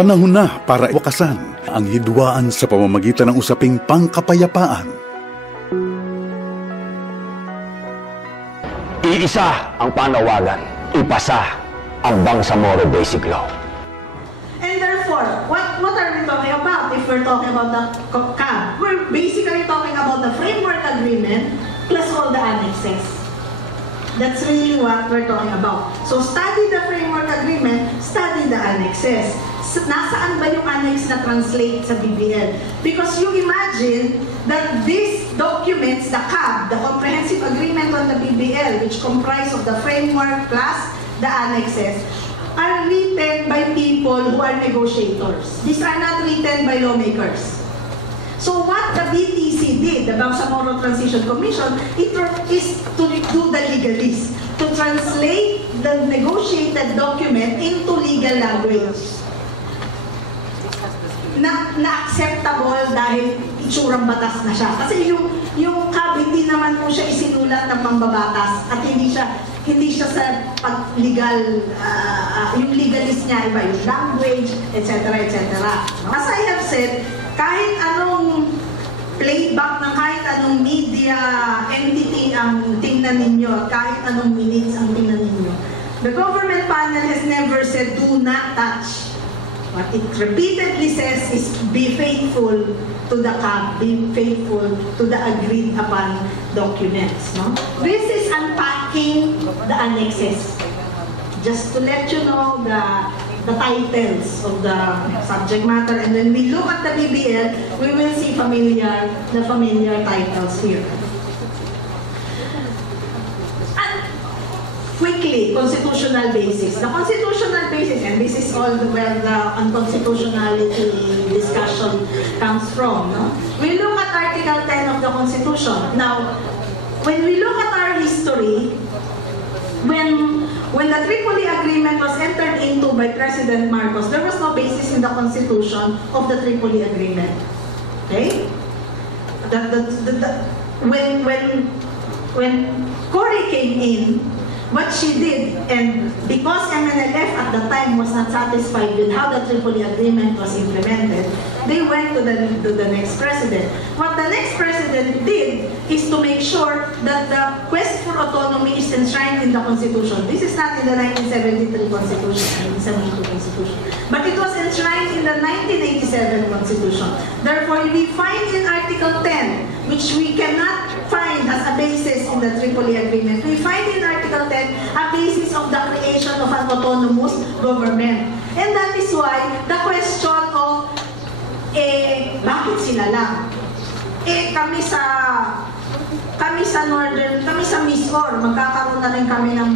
Panahon na para wakasan ang hidwaan sa pamamagitan ng usaping pangkapayapaan. Iisa ang panawagan, ipasa ang Bangsamoro Basic Law. And therefore, what are we talking about if we're talking about the CAB? We're basically talking about the framework agreement plus all the annexes. That's really what we're talking about. So study the framework agreement, study the annexes. Nasaan ba yung annex na translate sa BBL? Because you imagine that these documents, the CAB, the Comprehensive Agreement on the BBL, which comprise of the framework plus the annexes, are written by people who are negotiators. These are not written by lawmakers. So what the BTC did, the Bangsamoro Transition Commission, it is to do the legalese, to translate the negotiated document into legal language. Na acceptable dahil itsurang batas na siya. Kasi yung CAB, hindi naman po siya isinulat ng mambabatas at hindi siya sa pag-legal, yung legalist niya, iba yung language, etc. etc. As I have said, kahit anong playback ng kahit anong media entity ang tingnan ninyo, kahit anong minutes ang tingnan ninyo, the government panel has never said, do not touch. What it repeatedly says is be faithful to the CAB, be faithful to the agreed upon documents. No? This is unpacking the annexes. Just to let you know the titles of the subject matter, and when we look at the BBL, we will see the familiar titles here. Quickly, constitutional basis. The constitutional basis, and this is all where the unconstitutionality discussion comes from. No? We look at Article 10 of the Constitution. Now, when we look at our history, when the Tripoli Agreement was entered into by President Marcos, there was no basis in the Constitution of the Tripoli Agreement. Okay? When Cory came in, what she did, and because MNLF at the time was not satisfied with how the Tripoli Agreement was implemented, they went to the next president. What the next president did is to make sure that the quest for autonomy is enshrined in the Constitution. This is not in the 1973 Constitution, 1972 Constitution, but it was enshrined in the 1987 Constitution. Therefore, we find in Article 10, which we cannot find as a basis in the Tripoli Agreement, we find in Article 10 a basis of the creation of an autonomous government. And that is why the question of, bakit sila lang? Kami sa Northern, kami sa Misor, magkakaroon na rin kami ng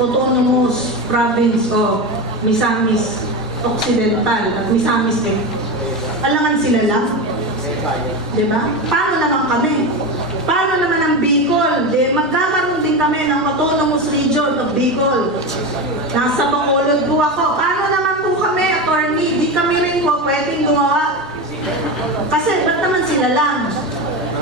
autonomous province o Misamis Occidental at Misamis alangan sila lang. Diba? Paano naman kami? Paano naman ang Bicol? Magkakaroon din kami ng autonomous region of Bicol. Nasa Bacolod po ako. Paano naman po kami, attorney? Di kami rin po pwedeng gumawa. Kasi ba't naman sila lang?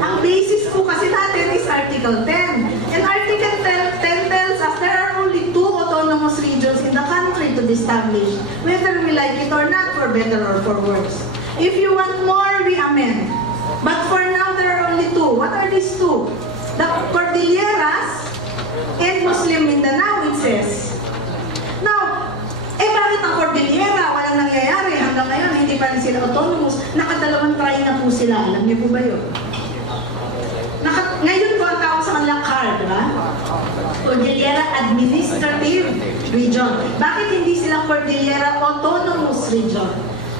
Ang basis po kasi natin is Article 10. And Article 10 tells us there are only 2 autonomous regions in the country to be established, whether we like it or not, for better or for worse. If you want more, we amend. But for now, there are only 2. What are these 2? The Cordilleras and Muslim Mindanao, it says. Now, bakit ang Cordillera? Walang nangyayari. Hanggang ngayon, hindi pa rin sila autonomous. Nakadalawang try na po sila. Alam niyo po ba yun? Ngayon po ang tawag sa kanila CAR, diba? Cordillera Administrative Region. Bakit hindi sila Cordillera Autonomous Region?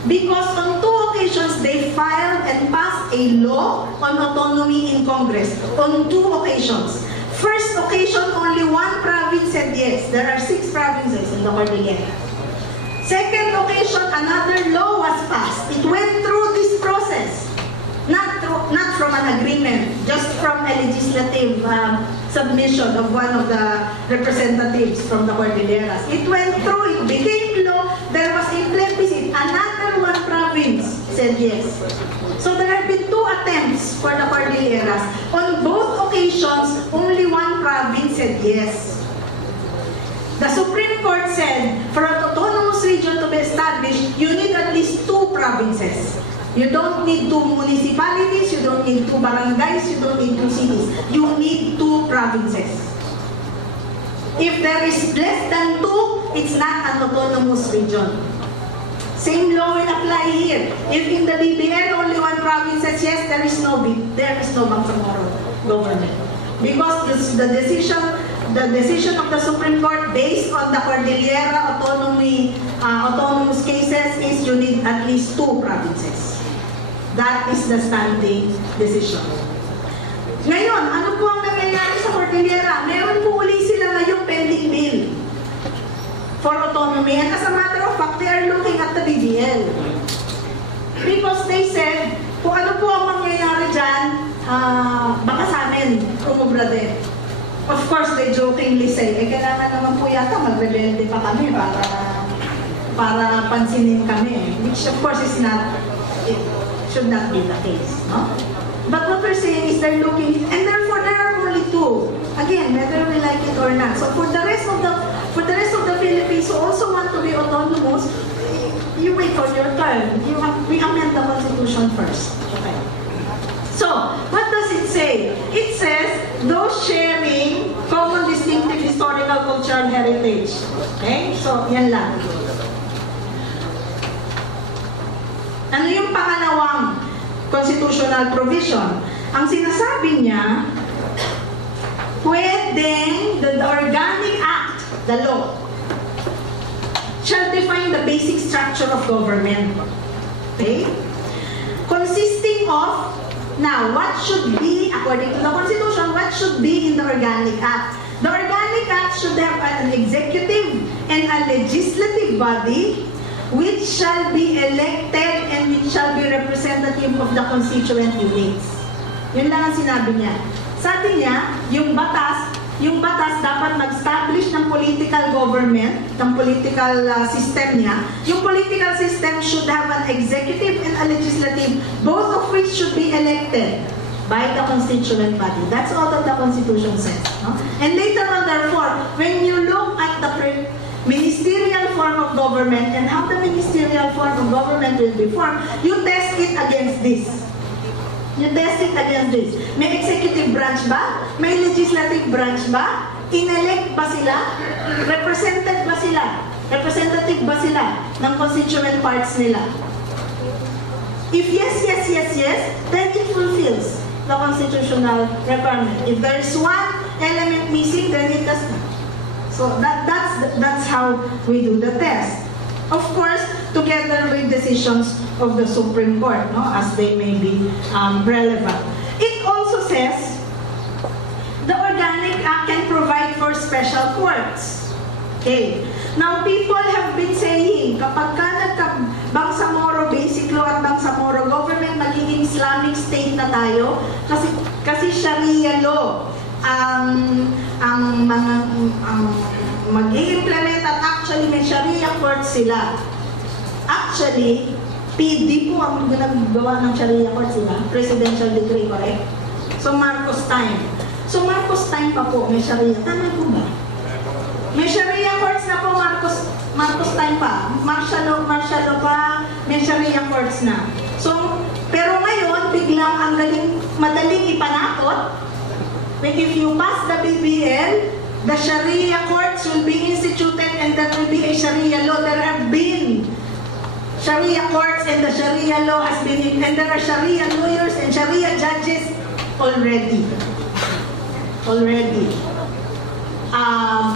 Because on 2 occasions, they filed and passed a law on autonomy in Congress. On 2 occasions. First occasion, only 1 province said yes. There are 6 provinces in the Cordillera. Second occasion, another law was passed. It went through this process. Not from an agreement, just from a legislative submission of one of the representatives from the Cordilleras. It went through, it became law, there was a plebiscite. Another 1 province said yes. So there have been 2 attempts for the Cordilleras. On both occasions, only 1 province said yes. The Supreme Court said, for an autonomous region to be established, you need at least 2 provinces. You don't need 2 municipalities, you don't need 2 barangays, you don't need 2 cities. You need 2 provinces. If there is less than 2, it's not an autonomous region. Same law will apply here. If in the BBL only 1 province says yes, there is no Bangsamoro government. Because the decision of the Supreme Court based on the Cordillera autonomous cases is you need at least 2 provinces. That is the standing decision. Ngayon, ano po ang nangyayari sa Cordillera? Meron po uli sila ngayong pending bill for autonomy. And as a matter of fact, they are looking at the BBL. Because they said, kung ano po ang mangyayari dyan, baka sa amin, umubra din. Of course, they jokingly say, kailangan naman po yata magrebelde pa kami para pansinin kami. Which of course is not, it should not be the case. No? But what we're saying is they're looking, and therefore there are only 2. Again, whether we like it or not. So for the rest of the Philippines who also want to be autonomous, you wait for your turn. We amend the Constitution first. Okay. So, what does it say? It says, those sharing common distinctive historical cultural heritage. Okay? So, yan lang. Ano yung pangalawang constitutional provision? Ang sinasabi niya, pwedeng the organic act, the law, shall define the basic structure of government. Okay? Consisting of, now, what should be, according to the Constitution, what should be in the Organic Act? The Organic Act should have an executive and a legislative body which shall be elected and which shall be representative of the constituent units. Yun lang ang sinabi niya. Sabi niya, yung batas dapat mag-establish ng political government, ng political system niya. Yung political system should have an executive and a legislative, both of which should be elected by the constituent body. That's all that the Constitution says. No? And later on, therefore, when you look at the ministerial form of government and how the ministerial form of government will be formed, you test it against this. You test it against this. May executive branch ba? May legislative branch ba? Inelect ba sila? Represented ba sila? Representative ba sila ng constituent parts nila? If yes, then it fulfills the constitutional requirement. If there is one element missing, then it does not. So that's how we do the test. Of course, together with decisions of the Supreme Court, no, as they may be relevant. It also says the Organic Act can provide for special courts. Okay. Now, people have been saying, kapag ka nagka-Bangsamoro Basic Law at Bangsamoro Government, magiging Islamic State na tayo, kasi Sharia law ang mag-i-implement at actually may Sharia court sila. Actually, PD po ang ginagawa ng Sharia court sila. Presidential decree, correct? So, Marcos time. So, Marcos time pa po, may Sharia. Tama po ba? May Sharia courts na po, Marcos time pa. Martial law pa, may Sharia courts na. So, pero ngayon, biglang ang madaling ipanakot. If you pass the BBL, the Sharia courts will be instituted and there will be a Sharia law. There have been Sharia courts and the Sharia law has been, and there are Sharia lawyers and Sharia judges already.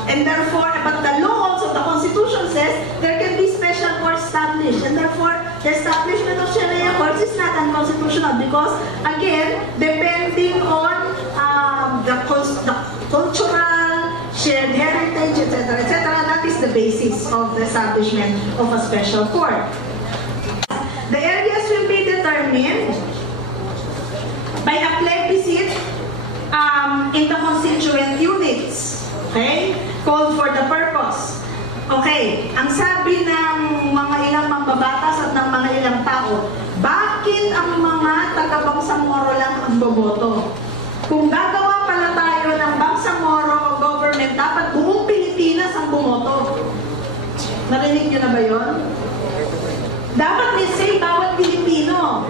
And therefore, but the law also, the Constitution says, there can be special courts established. And therefore, the establishment of Sharia courts is not unconstitutional because, again, depending on the cultural, shared heritage, etc., that is the basis of the establishment of a special court. The areas will be determined by a plebiscite in the constituent units, okay, called for the purpose. Okay, ang sabi ng mga ilang mambabatas at ng mga ilang tao, bakit ang mga taga-Bangsamoro lang ang boboto? Kung gagawa pala tayo ng Bangsamoro government, dapat buong Pilipinas ang bumoto. may say bawat Pilipino.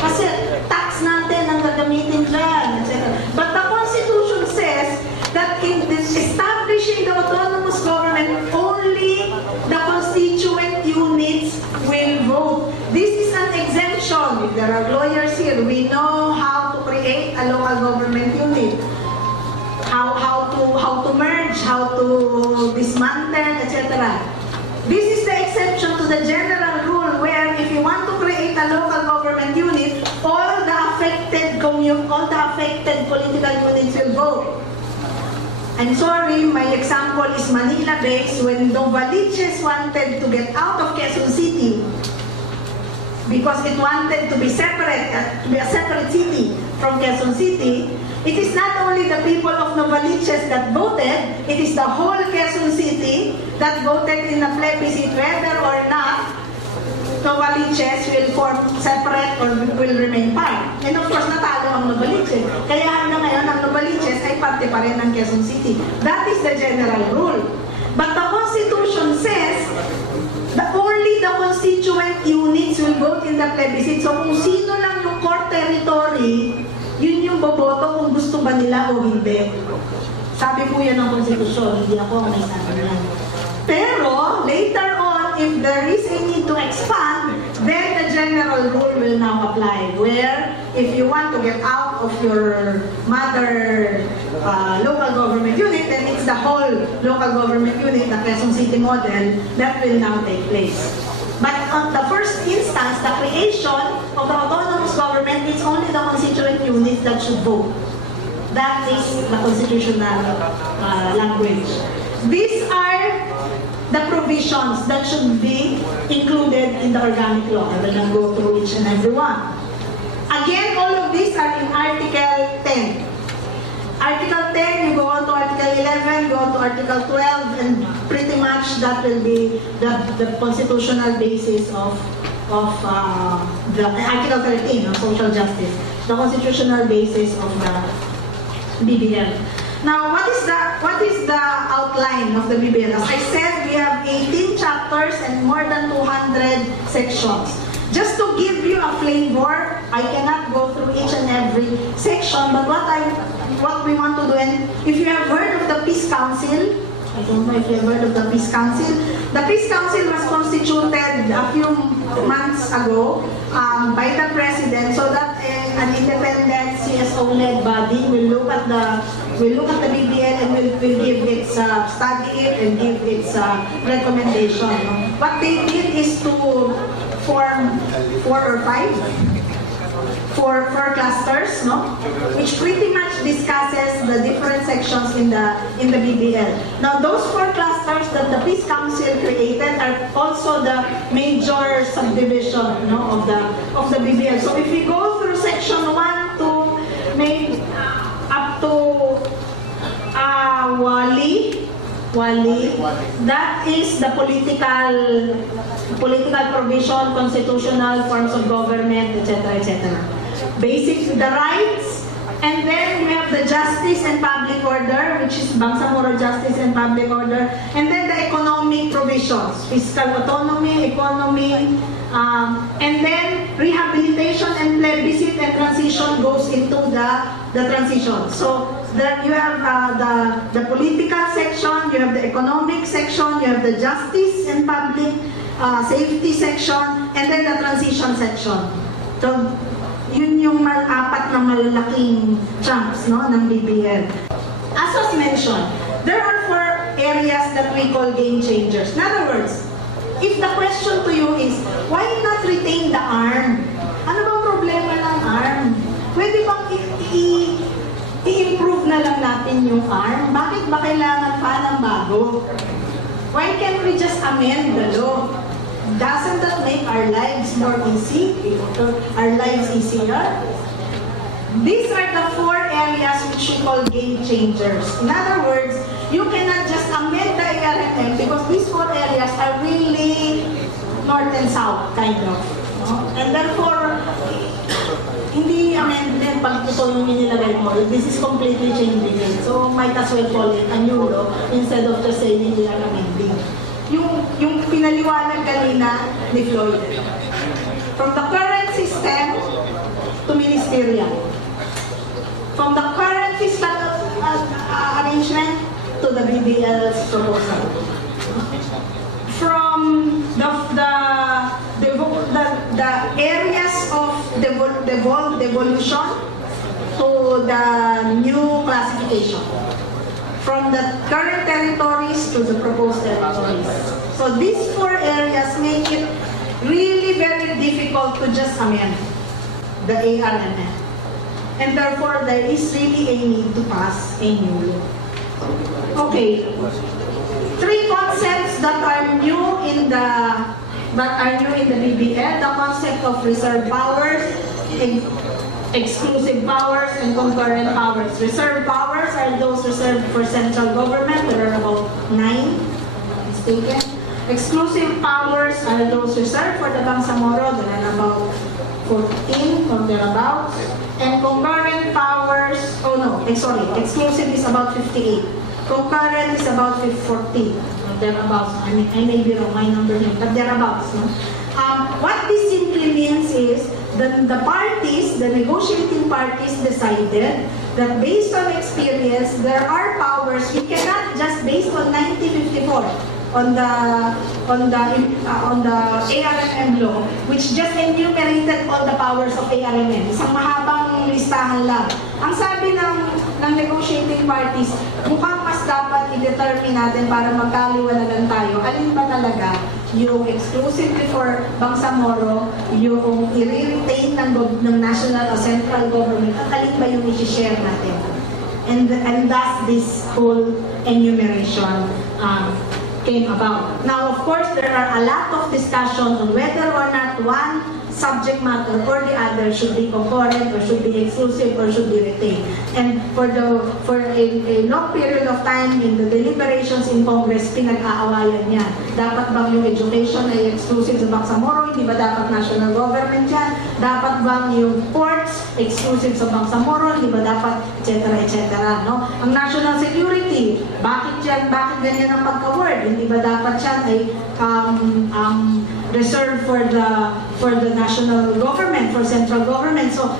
Kasi tax natin ang gagamitin dyan, etc. But the Constitution says that in establishing the autonomous government, only the constituent units will vote. This is an exemption. If there are lawyers here, we know how to create a local government unit. How to merge, how to dismantle, etc. This is the exception to the general rule where if you want to create a local government unit, all the affected political units will vote. I'm sorry, my example is Manila-based. When Novaliches wanted to get out of Quezon City because it wanted to be separate, to be a separate city from Quezon City, it is not only the people of Novaliches that voted, it is the whole Quezon City that voted in the plebiscite whether or not Novaliches will form separate or will remain part. And of course, natalo ang Novaliches. Kaya hanggang ngayon, ang Novaliches ay parte pa rin ng Quezon City. That is the general rule. But the Constitution says that only the constituent units will vote in the plebiscite. So kung sino lang yung core territory, yun yung boboto kung gusto ba nila o hindi. Sabi po yan ng Konstitusyon, hindi ako ang may sabi yan. Pero, later on, if there is a need to expand, then the general rule will now apply. Where, if you want to get out of your mother local government unit, then it's the whole local government unit, the Quezon City model, that will now take place. But on the first instance, the creation of the autonomous government is only the constituent units that should vote. That is the constitutional language. These are the provisions that should be included in the organic law. I will not go through each and every one. Again, all of these are in Article 10. Article 10, you go on to Article 11, go on to Article 12, and pretty much that will be the constitutional basis of the Article 13 of social justice, the constitutional basis of the BBL. Now, what is the outline of the BBL? As I said, we have 18 chapters and more than 200 sections. Just to give you a flavor, I cannot go through each and every section, but what we want to do, and if you have heard of the Peace Council, I don't know if you have heard of the Peace Council. The Peace Council was constituted a few months ago by the President, so that an independent CSO-led body will look at the BBL and will give its study it and give its recommendation. What they did is to form four clusters, which pretty much discusses the different sections in the BBL. Now, those 4 clusters that the Peace Council created are also the major subdivision of the BBL. So, if we go through section 1 to up to Wali, that is the political provision, constitutional forms of government, etc., etc. Basic, the rights, and then we have the justice and public order, which is Bangsamoro Justice and Public Order, and then the economic provisions, fiscal autonomy, economy, and then rehabilitation and plebiscite and transition goes into the transition. So you have the political section, you have the economic section, you have the justice and public safety section, and then the transition section. So yun yung 4 na malalaking chunks ng BBL. As was mentioned, there are 4 areas that we call game changers. In other words, if the question to you is, why not retain the arm? Ano bang problema ng arm? Pwede bang i-improve na lang natin yung arm? Bakit ba kailangan pa ng bago? Why can't we just amend the law? Doesn't that make our lives more easy? Our lives easier? These are the 4 areas which we call game changers. In other words, you cannot just amend the ARMM because these 4 areas are really north and south, kind of. And therefore, hindi amendment pag ito yung inilagay mo. This is completely changing it. So, might as well call it a new law instead of just saying we are amending. Yung pinaliwanag kanina ni Floyd. from the current fiscal arrangement to the BBL's proposal. From the areas of devolution to the new classification. From the current territories to the proposed territories. So these 4 areas make it really very difficult to just amend the ARMM. And therefore, there is really a need to pass a new law. Okay. 3 concepts that are new in the BBL: the concept of reserve powers, exclusive powers, and concurrent powers. Reserve powers are those reserved for central government. There are about 9, if I'm not mistaken. Exclusive powers are those reserved for the Bangsamoro. There are about 14 or thereabouts. And concurrent powers, exclusive is about 58. Concurrent is about 14, thereabouts. I may be wrong, my number here, but thereabouts. No? What this simply means is that the parties, the negotiating parties, decided that based on experience, there are powers we cannot just based on 1954 on the ARMM law, which just enumerated all the powers of ARMM. Isang mahabang listahan lang. Ang sabi ng negotiating parties, mukhang mas dapat i-determine natin para magkaliwanagan tayo. Alin ba talaga yung exclusively for Bangsamoro, yung i-retain ng national o central government, at alin ba yung i-share natin? And thus this whole enumeration came about. Now, of course, there are a lot of discussion on whether or not one subject matter or the other should be concurrent or should be exclusive or should be retained. And for a long period of time in the deliberations in Congress, pinag-aawayan yan. Dapat bang yung education ay exclusive sa Bangsamoro? Hindi ba dapat national government yan? Dapat bang yung ports exclusive sa Bangsamoro? Hindi ba dapat etc. No? Ang national security, bakit ganyan ang pagka-word? Hindi ba dapat yan ay reserved for the national government, for central government? So,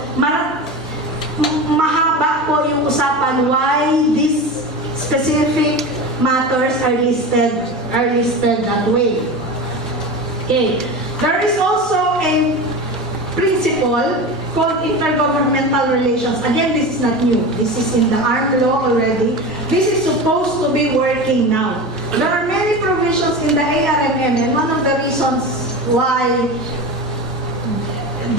mahaba po yung usapan why these specific matters are listed that way. Okay. There is also a principle called intergovernmental relations. Again, this is not new. This is in the ARM law already. This is supposed to be working now. There are many provisions in the ARMM, and one of the reasons why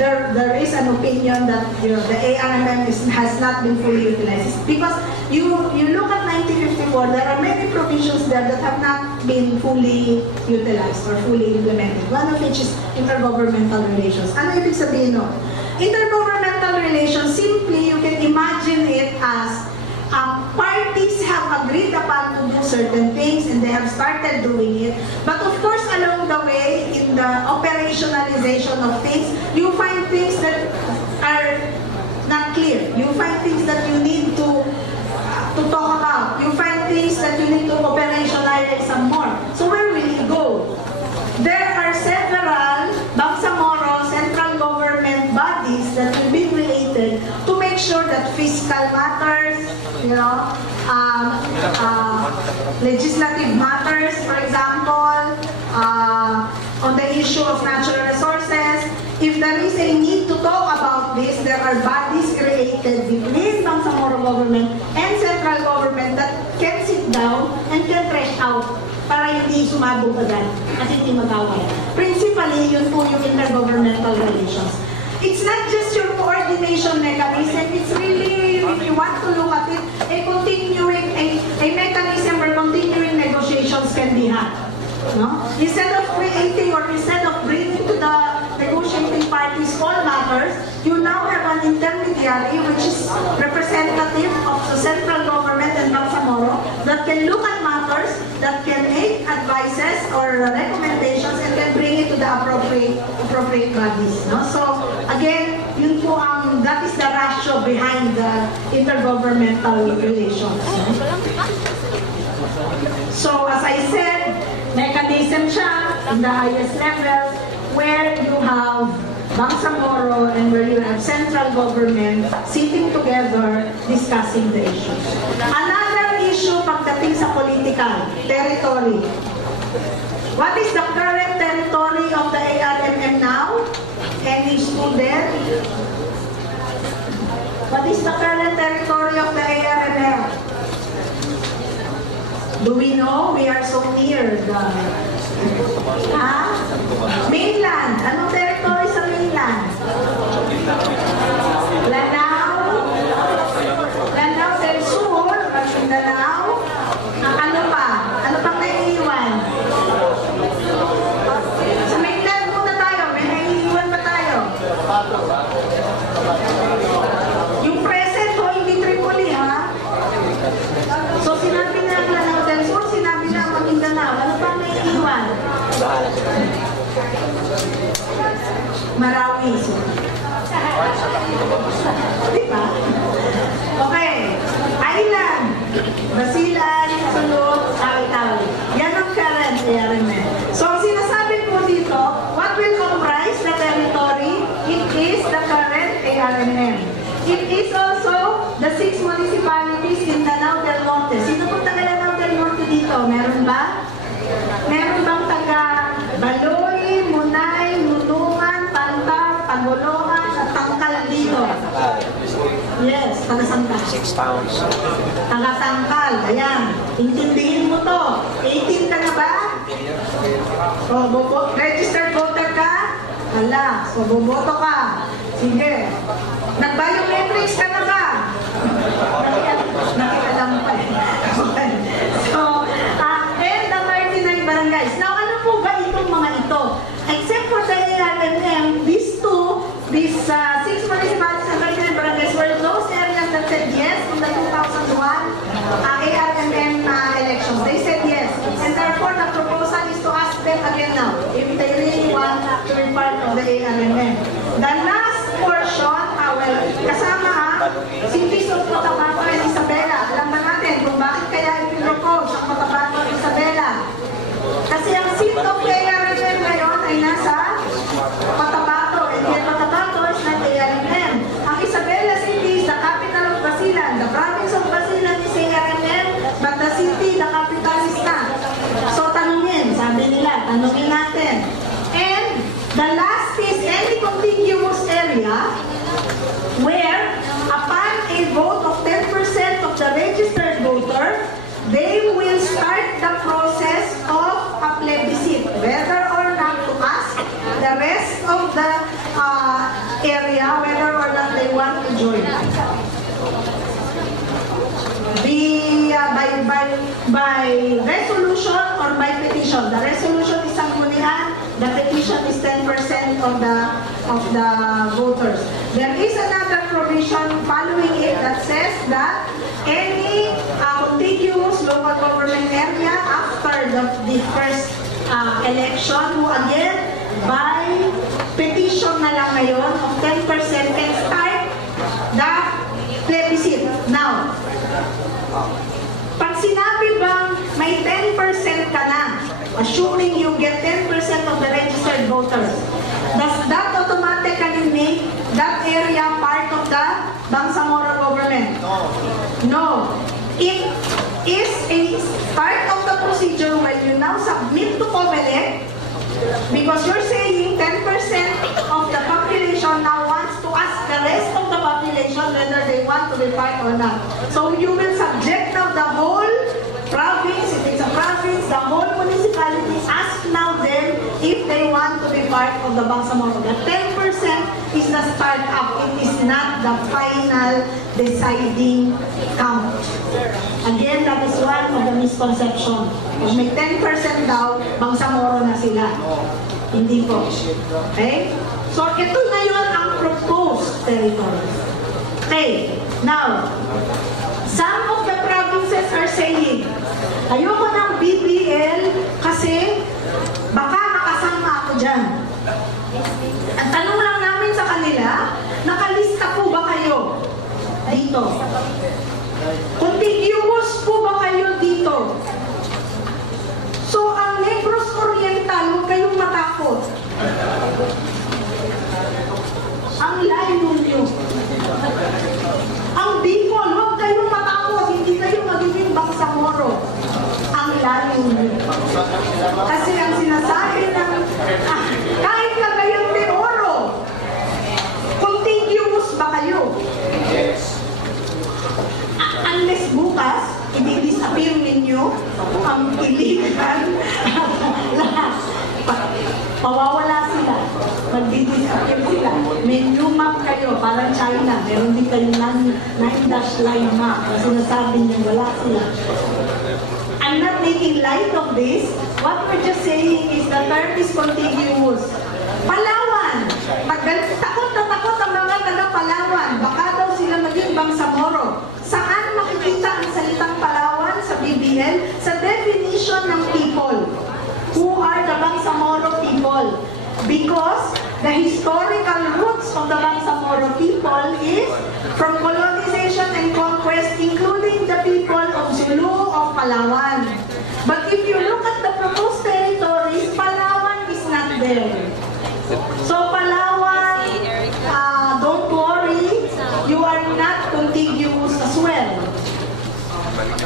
there is an opinion that the ARMM has not been fully utilized is because you look at 1954, there are many provisions there that have not been fully utilized or fully implemented. One of which is intergovernmental relations. Ano ibig sabihin no? Intergovernmental relations, simply you can imagine it as parties have agreed upon to do certain things and they have started doing it. But of course, along the way, in the operationalization of things, you find things that are not clear. You find things that you need to talk about. You find things that you need to operationalize some more. So where will you go? There are several Bangsamoro central government bodies that will be created to make sure that fiscal matters, legislative matters, for example, on the issue of natural resources. If there is a need to talk about this, there are bodies created between Bangsamoro government and central government that can sit down and can thresh out para hindi sumabog agad at hindi mag-away. Principally, yun po yung intergovernmental relations. It's not just your coordination mechanism, it's really, if you want to look at it, a mechanism where continuing negotiations can be had. No? Instead of creating or instead of bringing to the negotiating parties all matters, you now have an intermediary which is representative of the central government and Bangsamoro that can look at matters, that can make advices or recommendations and can bring it to the appropriate bodies. No? So again, yun po that is the ratio behind the intergovernmental relations. So as I said, mechanism siya in the highest levels where you have Bangsamoro, and where you have central government sitting together discussing the issues. Another issue pagdating sa political, territory. What is the current territory of the ARMM now? Any student? What is the current territory of the ARMM? Do we know? We are so near the... Mainland. Anong territory sa mainland? Lanao del Sur, Mindanao. Ano pa? Ano pang naiiwan? Sa mainland muna tayo. May naiiwan pa tayo. Yung present o hindi Tripoli, ha? So sinabi na ang Lanao del Sur, sinabi na ang Mindanao. Ano pang naiiwan? Marawi. Diba? Okay. Island. Basilan, Sulok, Tawi-Tawi. Yan ang current ARMM. So, ang sinasabi po dito, what will comprise the territory? It is the current ARMM. It is also the 6 municipalities in Lanao del Norte. Sino po taga Lanao del Norte dito? Meron ba? Meron bang taga Baloy, Munay, Lunungan, Pantar, Tagoloan, at Tangkal dito? Yes, taga Sangkal. 6 towns. Taga Tangkal, ayan. Intindihin mo to. 18 ka na ba? O, registered voter ka? Hala, so boboto ka. Sige. Nag-biometrics ka na ba? Nakikalam pa eh. So, and the 39 barangays. Now, ano po ba itong mga ito? Except for the ARMM, these 6 municipalities and 39 barangays were those areas that said yes in the 2001 ARMM elections. They said yes. And therefore, the proposal is to ask them again now if they really want to be part of the ARMM. The last portion, kasama si Pisos Cotabato and Isabela. Alam ba natin kung bakit kaya ipinropose ang Cotabato at Isabela? Kasi ang seat of ARMM ngayon ay nasa Cotabato, and yet Cotabato is not ARMM. Ang Isabela City is the capital of Basilan. The province of Basilan is ARMM, but the city, the capital is not. So tanungin, sabi nila, tanungin natin. And the last is any contiguous area where upon a vote of 10% of the registered voter, they will start the process of a plebiscite, whether or not to ask the rest of the area whether or not they want to join. By resolution or by petition. The resolution is sanggunian, the petition is 10% of the voters. There is another provision following it that says that any contiguous local government area after the first election, who again by petition na lang ngayon of 10% can start the plebiscite. Now, pag sinabi bang may 10% ka na, assuming you get 10% of the registered voters, does that automatically make that area part of the Bangsamoro government? No. It is a part of the procedure when you now submit to COMELEC, because you're saying 10% of the population now wants to ask the rest of the population whether they want to be part or not. So you will subject now the whole province, if it's a province, the whole municipality, ask now them if they want to be part of the Bangsamoro. The 10% is the start-up. It is not the final deciding count. Again, that is one of the misconception. Kung may 10% daw, Bangsamoro na sila. Hindi po. Okay? So, ito na yun ang proposed territory. Okay. Now, some of the provinces are saying, ayoko ng BBL kasi baka makasama ako dyan. At tanong lang namin sa kanila, nakalista po ba kayo dito? Contiguous po ba kayo dito? So, ang Negros Oriental, huwag kayong matakot. may new map kayo, parang China. Meron din kayong 9-dash line map. Kasi nasabi niyo, wala sila. I'm not making light of this. What we're just saying is the term is contiguous. Palawan! Takot na takot ang mga taga-Palawan. Baka daw sila maging Bangsamoro. Saan makikita ang salitang Palawan sa BBL? Sa definition ng people. Who are the Bangsamoro people? Because the historical roots of the Bangsamoro people is from colonization and conquest, including the people of Zulu of Palawan. But if you look at the proposed territories, Palawan is not there. So Palawan, don't worry, you are not contiguous as well.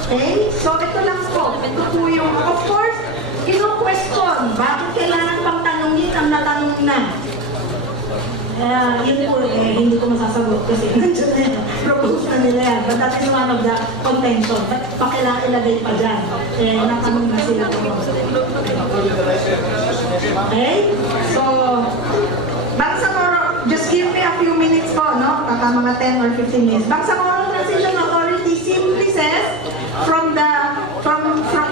Okay? So ito lang po. Ito po yung, of course, question, bakit kailangan pang tanungin ang natanong na? Yun po, hindi ko masasagot kasi nandiyan na yan. Propose na nila yan. But that is one of the contention. Ba't kailangan ilagay pa dyan? Natanong na sila po. Okay? So, Bangsamoro, just give me a few minutes po, no? Baka mga 10 or 15 minutes. Bangsamoro Transition Authority simply says, from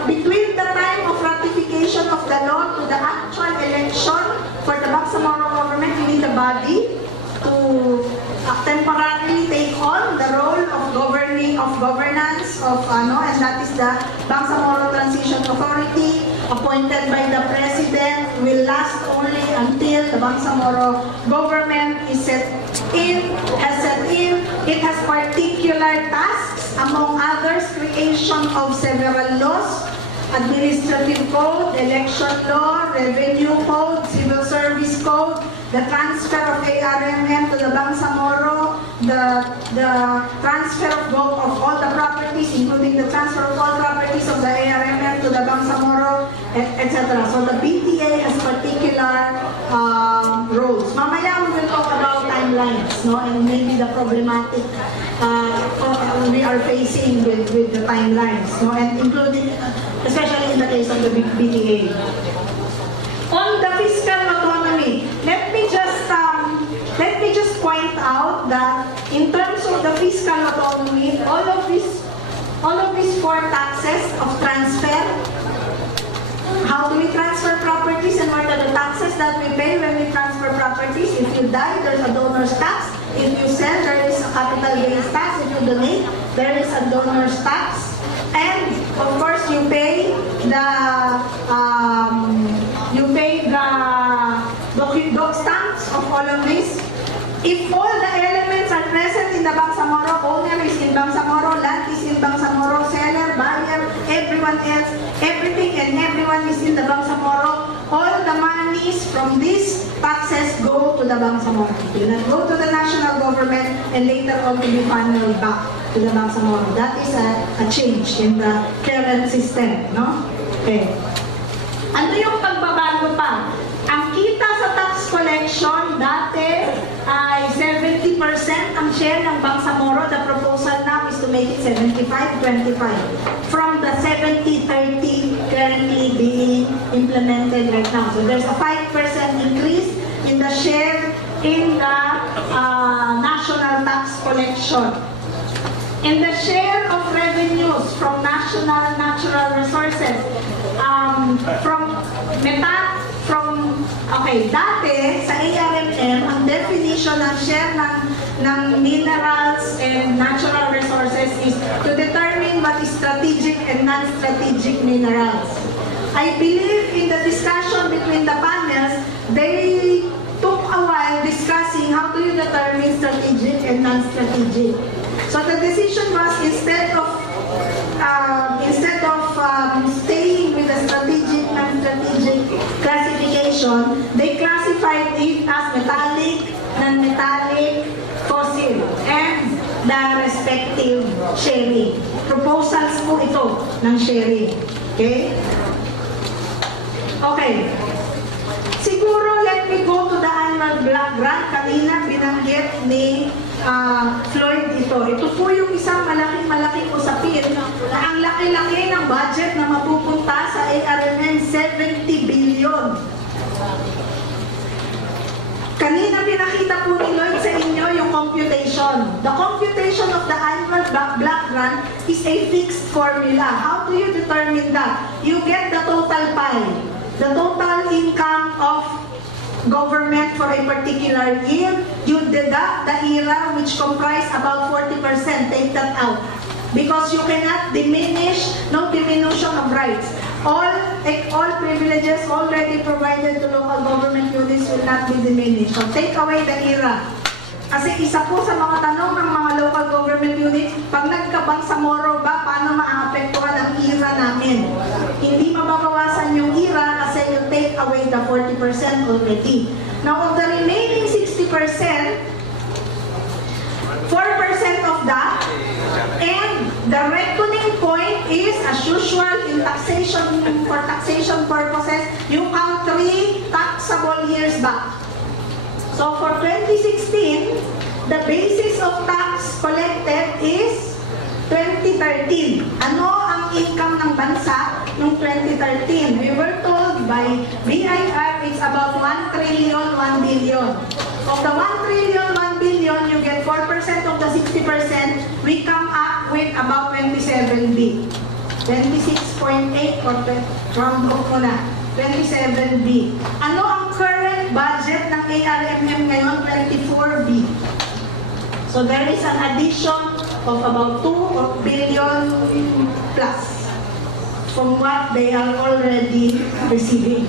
between the time of ratification of the law to the actual election for the Bangsamoro government, we need a body to temporarily take on the role of governance of and that is the Bangsamoro Transition Authority, appointed by the President, will last only until the Bangsamoro government is set in. It has particular tasks, among others, creation of several laws, administrative code, election law, revenue code, civil service code, the transfer of ARMM to the Bangsamoro, the transfer of all the properties, including the transfer of all properties of the ARMM to the Bangsamoro, etc. So the BTA has particular roles. Mamaya we will talk about timelines, no, and maybe the problematic we are facing with the timelines, no, and including, especially in the case of the BTA. On the fiscal autonomy, let me just point out that in terms of the fiscal autonomy, all of these four taxes of transfer. How do we transfer properties and what are the taxes that we pay when we transfer properties? If you die, there's a donor's tax. If you sell, there is a capital gains tax. If you donate, there is a donor's tax. And of course, you pay the doc stamps of all of this. If all the elements are present in the Bangsamoro, owner is in Bangsamoro, land is in Bangsamoro, seller, buyer, everyone else, everything and everyone is in the Bangsamoro, all the monies from these taxes go to the Bangsamoro. It will not go to the national government and later on to be funneled back to the Bangsamoro. That is a change in the current system, no? Okay. Ano yung pagbabago pa? Ang kita sa tax collection dati ay 70% ang share ng Bangsamoro. The proposal now is to make it 75-25 from the 70-30 currently being implemented right now. So there's a 5% increase in the share in the national tax collection. In the share of revenues from national natural resources, dati sa ARMM, ang definition ng share ng minerals and natural resources is to determine what is strategic and non-strategic minerals. I believe in the discussion between the panels, they took a while discussing how do you determine strategic and non-strategic. So the decision was instead of staying with the strategic non-strategic classification, they classified it as metallic, non-metallic, fossil, and the respective sharing. Proposals po ito ng sharing. Okay? Okay. Siguro, let me go to the annual grant. Kanina binanggit ni Floyd ito. Ito po yung isang malaking usapin na ang laki-laki ng budget na mapupunta sa ARMM, 70 billion. Kanina pinakita po ni Lloyd sa inyo yung computation. The computation of the annual block grant is a fixed formula. How do you determine that? You get the total pie, the total income of government for a particular year. You deduct the ERA, which comprise about 40%. Take that out. Because you cannot diminish, no diminution of rights. All privileges already provided to local government units will not be diminished. So take away the ERA. Kasi isa po sa mga tanong ng mga local government units, pag nagkabangsamoro ba, paano maaapektuhan ang ERA namin? Hindi mababawasan yung ERA kasi you take away the 40% already. Now, of the remaining 60%, 4% of that, and the reckoning point is, as usual, in taxation, for taxation purposes, you count 3 taxable years back. So for 2016, the basis of tax collected is 2013. Ano ang income ng bansa noong 2013? We were told by BIR it's about 1 trillion, 1 billion. Of the 1 trillion, 1 billion, you get 4% of the 60%, we come up with about 27B. 26.8 or round off mo na. 27B. Ano ang current budget ng ARMM ngayon? 24B. So there is an addition of about 2 billion plus from what they are already receiving.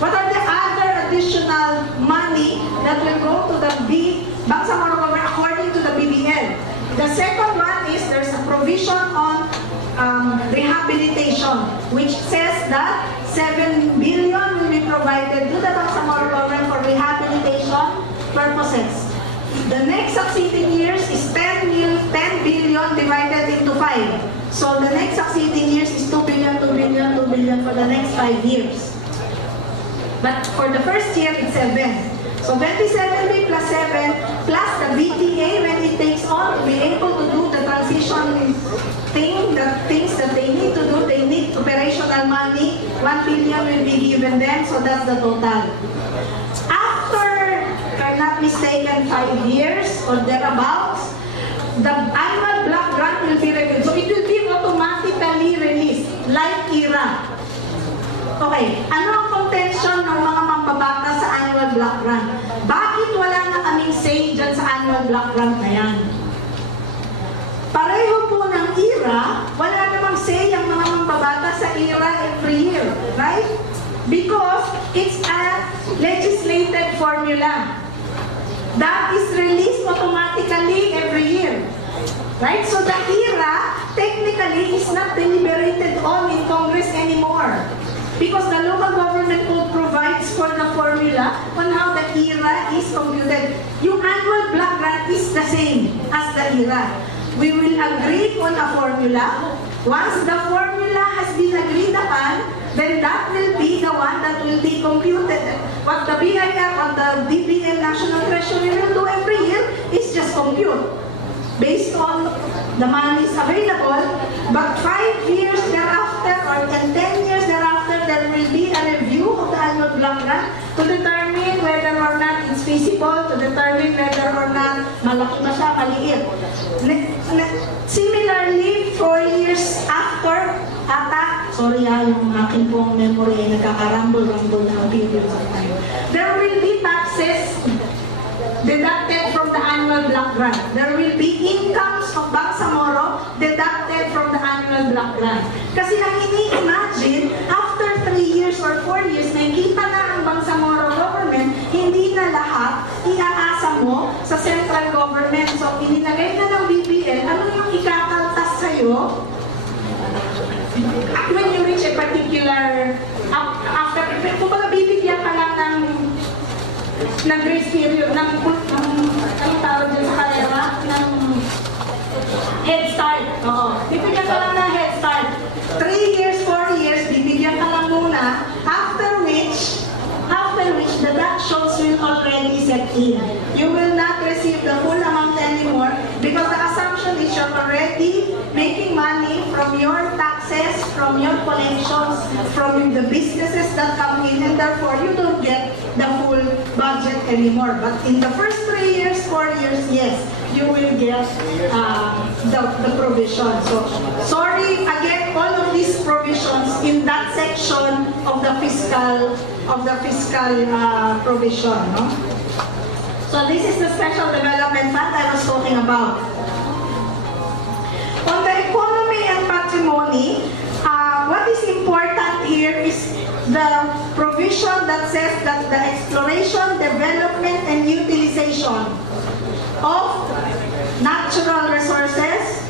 What are the other additional money that will go to the Bangsamoro government according to the BBL? The second one is there's a provision on rehabilitation, which says that 7 billion will be provided to the Bangsamoro government for rehabilitation purposes. The next succeeding years is 10 billion divided into 5. So the next succeeding years is 2 billion, 2 billion, 2 billion for the next 5 years. But for the first year, it's 7. So 27B plus 7 plus the BTA when it takes on to be able to do the transition thing, the things that they need to do, they need operational money, 1 billion will be given them, so that's the total. After, if I'm not mistaken, 5 years or thereabouts, the annual block grant will be reviewed. So it will be automatically released, like ERA. Okay, ano ang contention ng mga mambabata sa annual block grant? Bakit wala na kaming say dyan sa annual block grant na yan? Pareho po ng ERA, wala namang say ang mga mambabata sa ERA every year, right? Because it's a legislated formula that is released automatically every year. Right? So the ERA technically is not deliberated on in Congress anymore. Because the local government code provides for the formula on how the ERA is computed. Yung annual block grant is the same as the ERA. We will agree on a formula. Once the formula has been agreed upon, then that will be the one that will be computed. What the BIR or the BBM National Treasury will do every year is just compute based on the monies available. But 5 years thereafter or 10 years thereafter, there will be a review of the annual block grant to determine whether or not it's feasible, to determine whether or not malaki ba siya, maliit. Similarly, 4 years after, yung aking pong memory ay nagkakarambol-rambol na period of time. There will be taxes deducted from the annual block grant. There will be incomes of Bangsamoro deducted from the annual block grant. Kasi ang ini-imagine, after 3 years or 4 years, nakikita na ang Bangsamoro government, hindi na lahat iaasa mo sa central government. So, ininagay na ng BBL, ano yung ikakaltas sa'yo? When you reach a particular, after, kumbaga bibigyan ka lang ng grace period, anong tawag dyan sa kalera? Ng head start. Oo. Bibigyan ka lang ng head start. 3 years, 4 years, bibigyan ka lang muna, after which the deductions will already set in. You will not receive the full amount anymore because the assumption is you're already making money from your taxes, from your collections, from the businesses that come in, and therefore you don't get the full budget anymore. But in the first 3 years, 4 years, yes, you will get the provision. So, sorry, again, all of these provisions in that section of the fiscal provision. No? So this is the Special Development Fund I was talking about. On the economy and patrimony, what is important here is the provision that says that the exploration, development, and utilization of natural resources,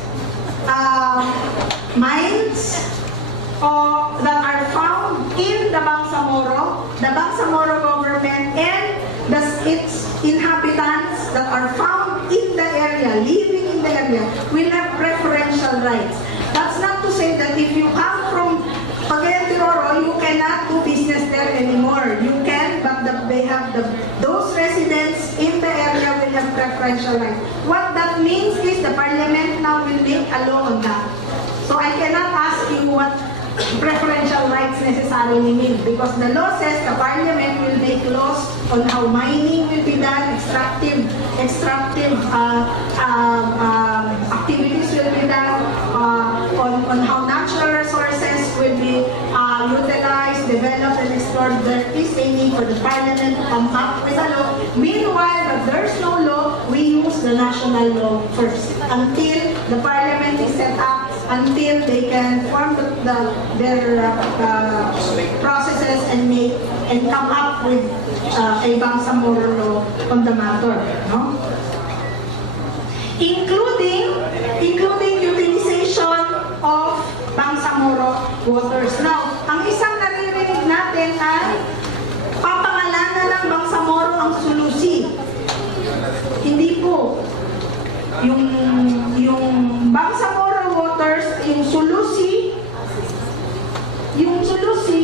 mines, that are found in the Bangsamoro government and its inhabitants that are found in the area, living in the area, will have preferential rights. That's not to say that if you come from Cagayan de Oro, you cannot do business there anymore. You can, but those residents in the area will have preferential rights. What that means is the parliament now will make a law on that. So I cannot ask you what preferential rights necessarily mean, because the law says the parliament will make laws on how mining will be done, extractive activities will be done, on how natural resources will be utilized, developed, and explored. There is a need for the parliament to come up with a law. Meanwhile, if there's no law, we use the national law first until the parliament is set up, until they can form their processes and come up with a Bangsamoro law on the matter, no? Including utilization of Bangsamoro waters. Now, ang isang naririnig natin ay papangalanan ng Bangsamoro ang Sulusi. Hindi po. Yung Bangsamoro waters, yung Sulusi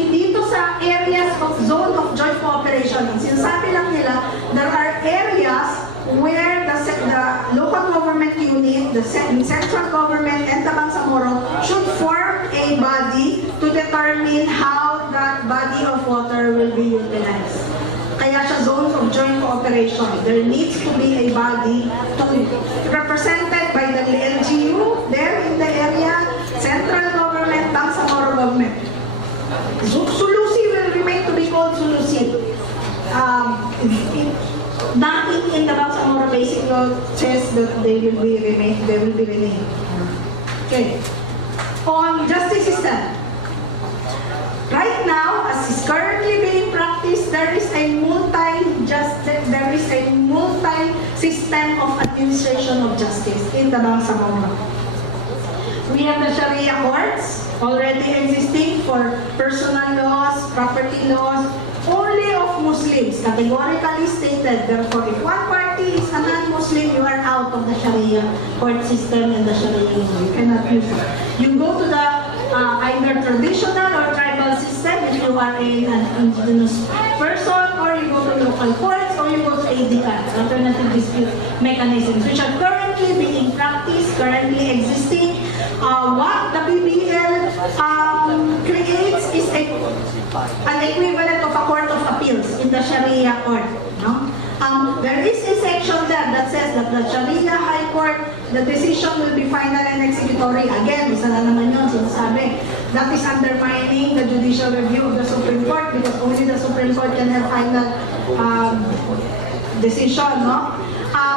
dito sa areas of zone of joint cooperation. Sinasabi lang nila, there are areas where the local government unit, the central government, and the Bangsamoro should form a body to determine how that body of water will be utilized. Kaya siya zones of joint cooperation. There needs to be a body represented by the LGU there in the area, central government, Bangsamoro government. Sulusi will remain to be called Sulusi. Nothing in the Bangsamoro Basic Law says that they will be renamed. Okay. On justice system. Right now, as is currently being practiced, there is a multi-system of administration of justice in the Bangsamoro. We have the Sharia courts already existing for personal laws, property laws, only of Muslims, categorically stated. Therefore, if one party is a non-Muslim, you are out of the Sharia court system and the Sharia law. You cannot use it. You go to the either traditional or tribal system if you are an indigenous person, or you go to local courts, or you go to ADR, alternative dispute mechanisms, which are currently being practiced, currently existing. What the BBL creates is an equivalent of a court of appeals in the Sharia court. No? There is a section there that says that the Sharia High Court, the decision will be final and executory. Again, isa na naman yun sinasabi. That is undermining the judicial review of the Supreme Court, because only the Supreme Court can have final decision. No?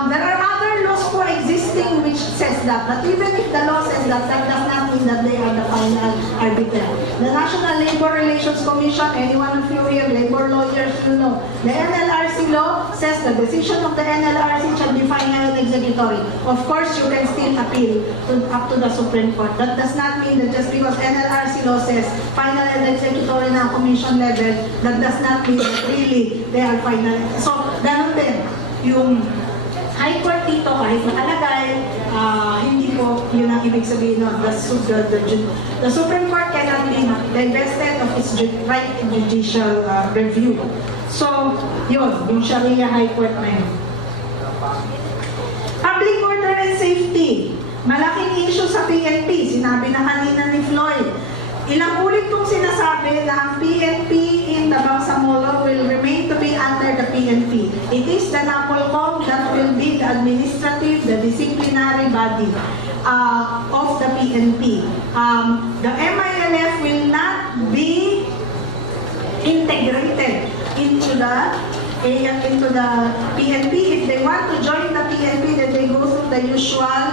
There are other laws coexisting which says that, but even if the law says that, that does not mean that they are the final arbiter. The National Labor Relations Commission, any one of you here, labor lawyers, you know, the NLRC law says the decision of the NLRC shall be final and executory. Of course, you can still appeal up to the Supreme Court. That does not mean that just because NLRC law says final and executory na commission level, that does not mean that really they are final. So, ganun din, yung High Court dito, kahit nakalagay, hindi po yun ang ibig sabihin nun. The Supreme Court cannot be divested of its right to judicial review. So, yun, yung Sharia High Court na yun. Public order and safety. Malaking issue sa PNP. Sinabi na kanina ni Floyd. Ilang ulit kong sinasabi na ang PNP in the Bangsamoro will remain to be under the PNP. It is the NAPOLCOM that will be the administrative, the disciplinary body of the PNP. The MILF will not be integrated into the PNP. If they want to join the PNP, then they go through the usual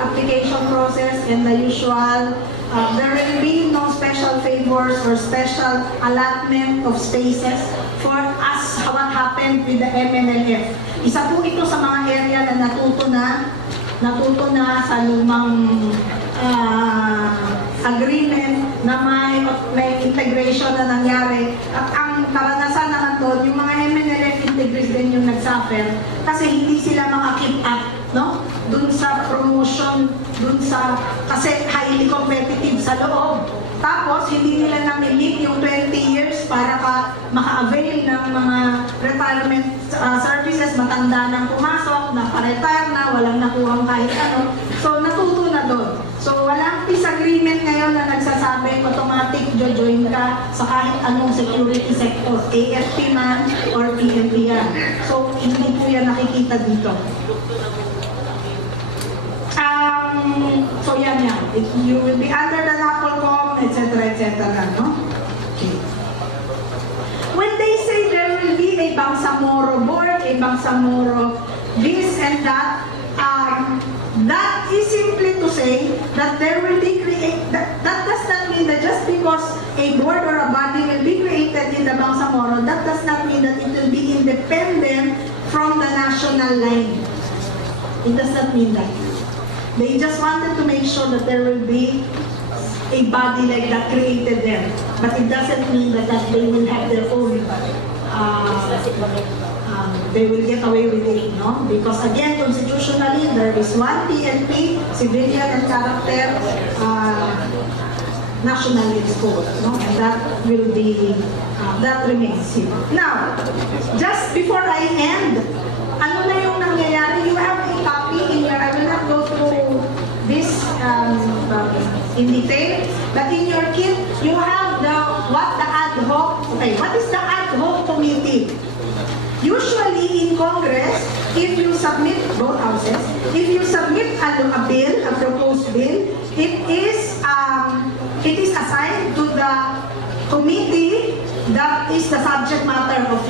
application process and the usual. There will be no special favors or special allotment of spaces for us. What happened with the MNLF? Isa po ito sa mga area na natuto na sa lumang agreement na may integration na nangyari. At ang karanasan naman doon, yung mga MNLF integris din yung nagsuffer kasi hindi sila maka-keep up, no? Dun sa promotion, kasi highly competitive sa loob. Tapos, hindi nila na-meet yung 20 years para maka-avail ng mga retirement services, matanda nang pumasok, naka-retire na, walang nakuhang kahit ano. So, natuto na doon. So, walang peace agreement ngayon na nagsasabi automatic join ka sa kahit anong security sector, AFP man or PNP yan. So, hindi po yan nakikita dito. So, yan. You will be under the NAPOLCOM, etc., no? Okay. When they say there will be a Bangsamoro board, a Bangsamoro this and that, that is simply to say that there will be that does not mean that just because a board or a body will be created in the Bangsamoro, that does not mean that it will be independent from the national line. It does not mean that. They just wanted to make sure that there will be a body like that created there. But it doesn't mean that they will have their own, they will get away with it, no? Because again, constitutionally, there is one PNP, civilian and character, nationalist code, no? And that will be, that remains here. Now, just before I end, ano na yung nangyayari? You have a copy in your, I will not go through this in detail, but in your kit, you have the ad hoc, okay, what is the ad hoc committee? Usually in Congress, if you submit, both houses, if you submit a bill, a proposed bill, it is assigned to the committee that is the subject matter of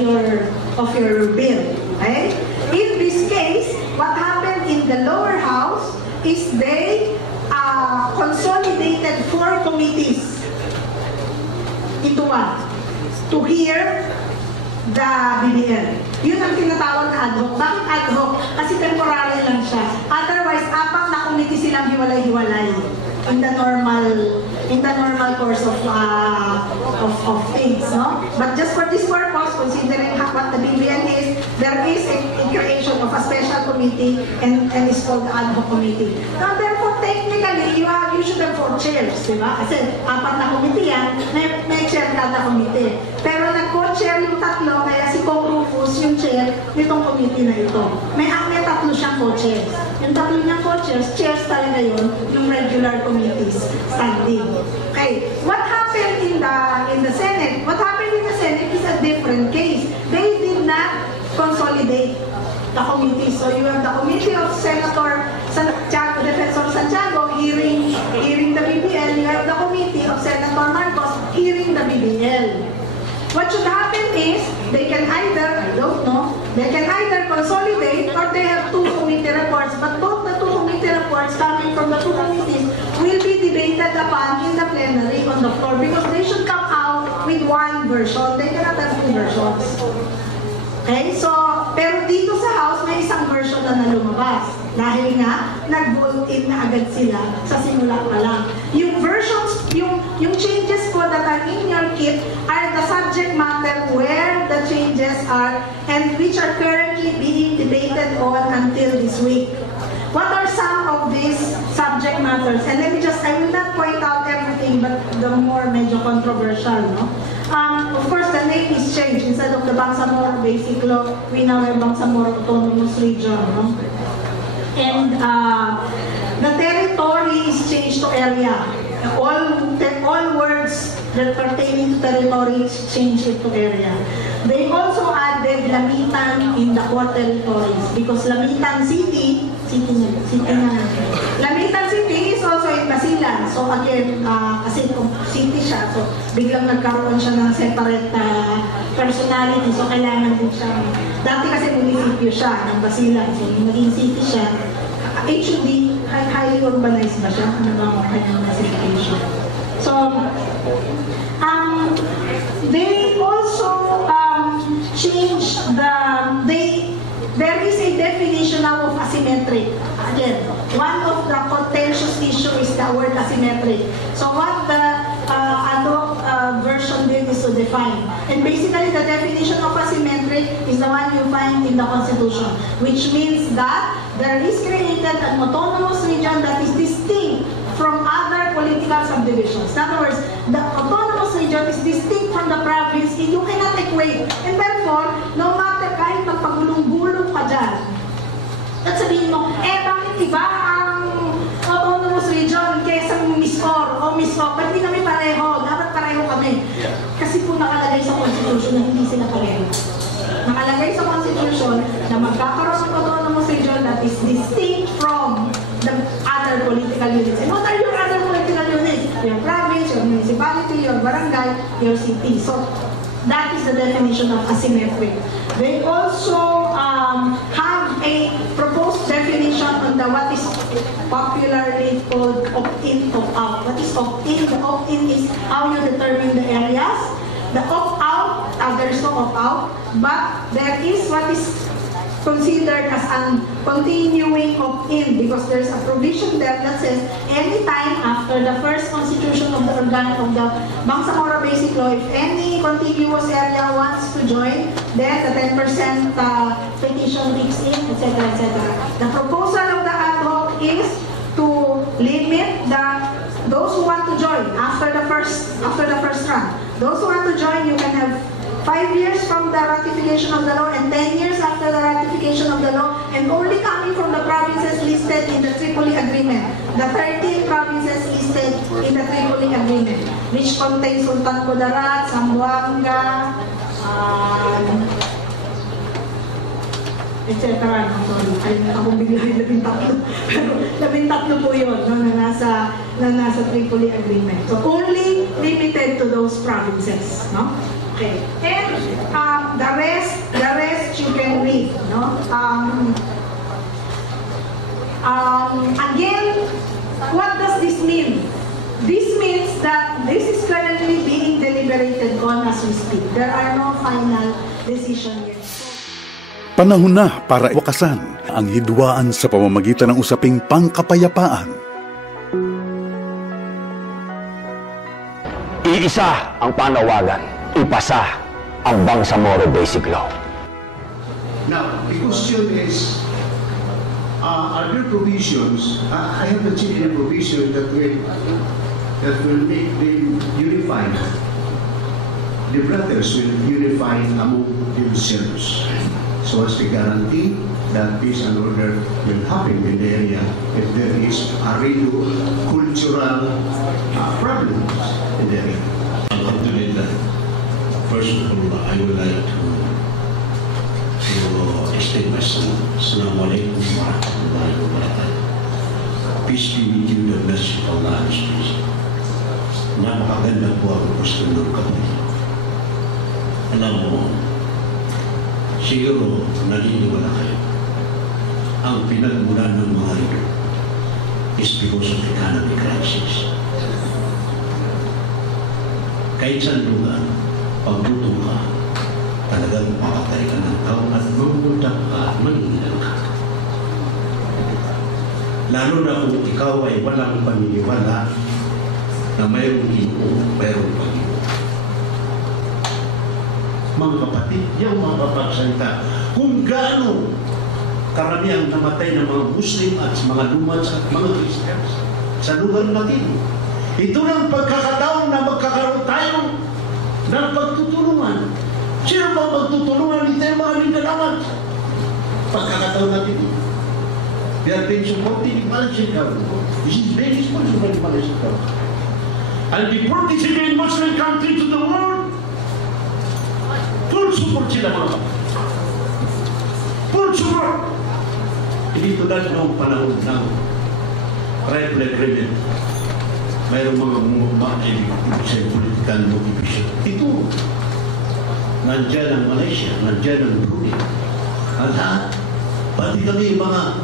your bill. Okay? In this case, what happened in the lower house is they consolidated 4 committees into one to hear the BBL. Yun ang tinatawag na ad hoc. Bakit ad hoc? Kasi temporary lang siya. Otherwise, 4 na committee silang hiwalay-hiwalay in the normal course of things, no? But just for this purpose, considering what the BBL is, there is a creation of a special committee and it's called the ad hoc committee. Now, therefore, technically, you should have 4 chairs, di ba? Kasi 4 na committee yan, may chair kada committee. Pero nag-co-chair yung 3, kaya si Kong Rufus yung chair nitong committee na ito. May 3 siyang co-chairs. Yung 3 niyang co-chairs, chairs talaga yun, yung regular committees standing. Okay, what happened in the Senate? What happened in the Senate is a different case. They did not consolidate the committee. So you have the committee of Senator Santiago, Defensor Santiago hearing the BBL. You have the committee of Senator Marcos hearing the BBL. What should happen is they can either, I don't know, they can either consolidate or they have 2 committee reports. But both the 2 committee reports coming from the 2 committees will be debated upon in the plenary on the floor because they should come out with 1 version. They cannot have 2 versions. Okay? So, pero dito sa House, may isang version na lumabas. Dahil nga, nag-vote in na agad sila sa simula pa lang. Yung versions, yung changes po that are in your kit are the subject matter where the changes are and which are currently being debated on until this week. What are some of these subject matters? And let me just, I will not point out everything, but the more medyo controversial, no? Of course, the name is changed. Instead of the Bangsamoro Basic Law, we now have Bangsamoro Autonomous Region, no? And the territory is changed to area. all words that pertaining to territories change it to area. They also added Lamitan in the core territories because Lamitan City Lamitan City is also in Basilan. So again, kasi city siya, so biglang nagkaroon siya ng separate personality. So kailangan din siya. Dati kasi munisipyo siya ng Basilan. So naging city siya. It should be highly urbanized ba siya? Ano ba ang kanyang classification? So, they also changed there is a definition now of asymmetric. Again, one of the contentious issue is the word asymmetric. So what the version did is to define. And basically the definition of asymmetric is the one you find in the Constitution, which means that there is created an autonomous region that is distinct from other political subdivisions. In other words, the autonomous region is distinct from the province and you cannot equate. And therefore, no matter kahit magpagulong-gulong ka dyan, at sabihin mo, bakit iba ang autonomous region kaysa MISOR o MISOC? Ba't hindi kami pareho? Dapat pareho kami. Kasi po nakalagay sa Constitution na hindi sila pareho. Nakalagay sa Constitution na magkakaroon ng autonomous region that is distinct from the other political units. And what are your other political units? Your province, your municipality, your barangay, your city. So, that is the definition of asymmetric. They also have a proposed definition on what is popularly called opt-in, opt-out. What is opt-in? The opt-in is how you determine the areas. The opt-out, there is no opt-out, but there is what is considered as a continuing opt-in because there's a provision there that says anytime after the first constitution of the organ of the Bangsamoro Basic Law, if any contiguous area wants to join, then the 10% petition kicks in, etc., etc. The proposal of the ad hoc is to limit those who want to join after the first run. Those who want to join, you can have 5 years from the ratification of the law and 10 years after the ratification of the law, and only coming from the provinces listed in the Tripoli Agreement. The 13 provinces listed in the Tripoli Agreement, which contains Sultan Kudarat, Zamboanga, etc. Sorry, akong bigla yung 13 po yun na nasa Tripoli Agreement. So only limited to those provinces, no? Okay. And the rest you can read, no? Again, what does this mean? This means that this is currently being deliberated on as we speak. There are no final decision yet. Panahon na para wakasan ang hidwaan sa pamamagitan ng usaping pangkapayapaan. Iisa ang panawagan, ipasa ang Bangsamoro Basic Law. Now, the question is, are there provisions? I haven't seen any provision that will make them unified. The brothers will unify among themselves, so as to guarantee that peace and order will happen in the area if there is a real cultural problems in the area. Alhamdulillah. First of all, I would like to extend my salam. Assalamu alaikum wa rahmatullahi wa barakatuh. Peace be with you, the blessing of Allah is peace. Napakaganda po ang gusto ng kapatid. Alam mo, siguro naniniwala kayo. Ang pinagmulan ng mga ito is because of economic crisis. Kahit saan lugar, pagbuto ka, talagang makatay ka ng tao at mamuntang ka at manginginan ka. Lalo na kung ikaw ay walang paniniwala na mayroong Ginoo, mayroong Panginoon. Mga kapatid, yung mga papagsalita, kung gaano karamihan namatay ng mga Muslim at mga Lumad at mga Christians sa lugar natin. Ito lang pagkakataon na magkakaroon tayo ng pagtutulungan. Sino ba magtutulungan? Ito yung mga Mindanao. Pagkakataon natin. We are being supported in Malaysia government. This is very responsible in Malaysia government. I'll deport this again Muslim country to the world. Full support sila mga. Full support. Hindi tulad noong panahon ng tribal agreement. Mayroong mga political motivation. Ito, nandyan ang Malaysia, nandyan ang Brunei. At pati kami mga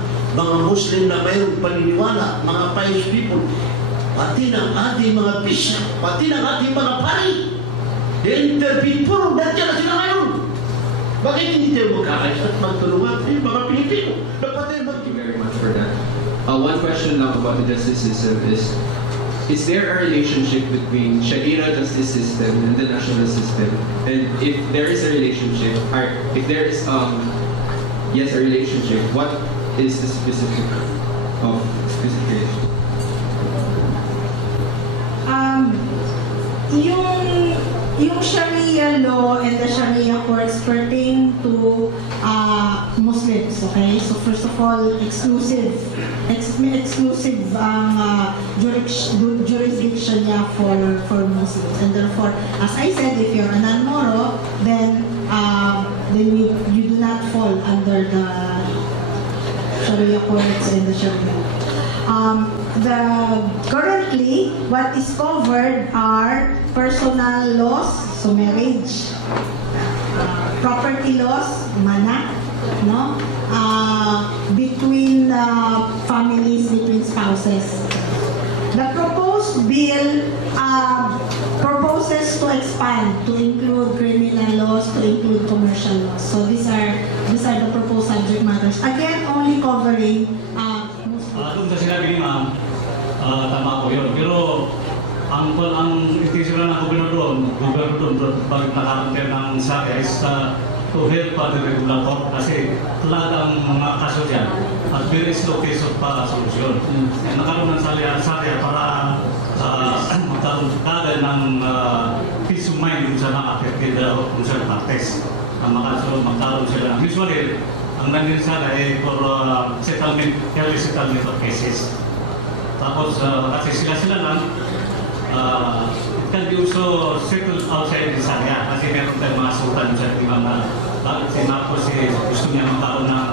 Muslim na mayroong paniniwala, mga pious people, pati ng ating mga bishop, pati ng ating mga pari, intervene puro, nandiyan na sila ngayon. Bakit hindi tayo magkakais at magtulungan yung mga Pilipino? Dapat tayo Thank you very much for that. One question now about the justice system is there a relationship between Sharia justice system and the national system? And if there is a relationship, or if there is yes, a relationship, what is the specific relationship? Yung Sharia law and the Sharia courts pertain to Muslims, okay? So first of all, exclusive ang jurisdiction niya for Muslims. And therefore, as I said, if you're a non-Moro, then you do not fall under the Sharia courts and the Sharia. Currently, what is covered are personal laws, so marriage, property laws, mana, no, between families, between spouses. The proposed bill proposes to expand, to include criminal laws, to include commercial laws. So these are the proposed subject matters. Again, only covering doon sa sinabi ni ma'am, tama po yun. Pero ang intention ng gobernador bakit nakakuntir ng SARIA is to help the regulator kasi talagang mga kaso dyan at there is no case of solusyon. Nakaroon ng SARIA para magkaroon kagad ng peace of mind sa mga affected concerned parties. Magkaroon sila. Usually, ang nangyari sana ay for settlement, early settlement of cases. Tapos, kasi sila lang, it can be also settled outside the Sharia. Kasi meron tayong mga sultan sa ibang bakit si Marcos gusto niya magkaroon ng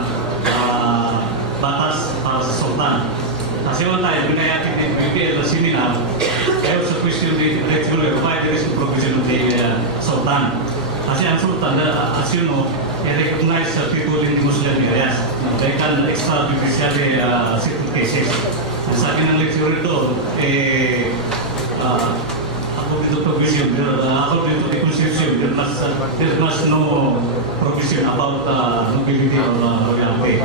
batas para sa sultan. Kasi wala tayo, binayakin din BPL na seminar, I also question why there is no provision of the sultan. Kasi ang sultan, as you know, recognize people in the Muslim areas. They can extrajudicially settle cases. Sa akin ng lecture ito, according to provision, according to the constitution, there must no provision about nobility or royalty.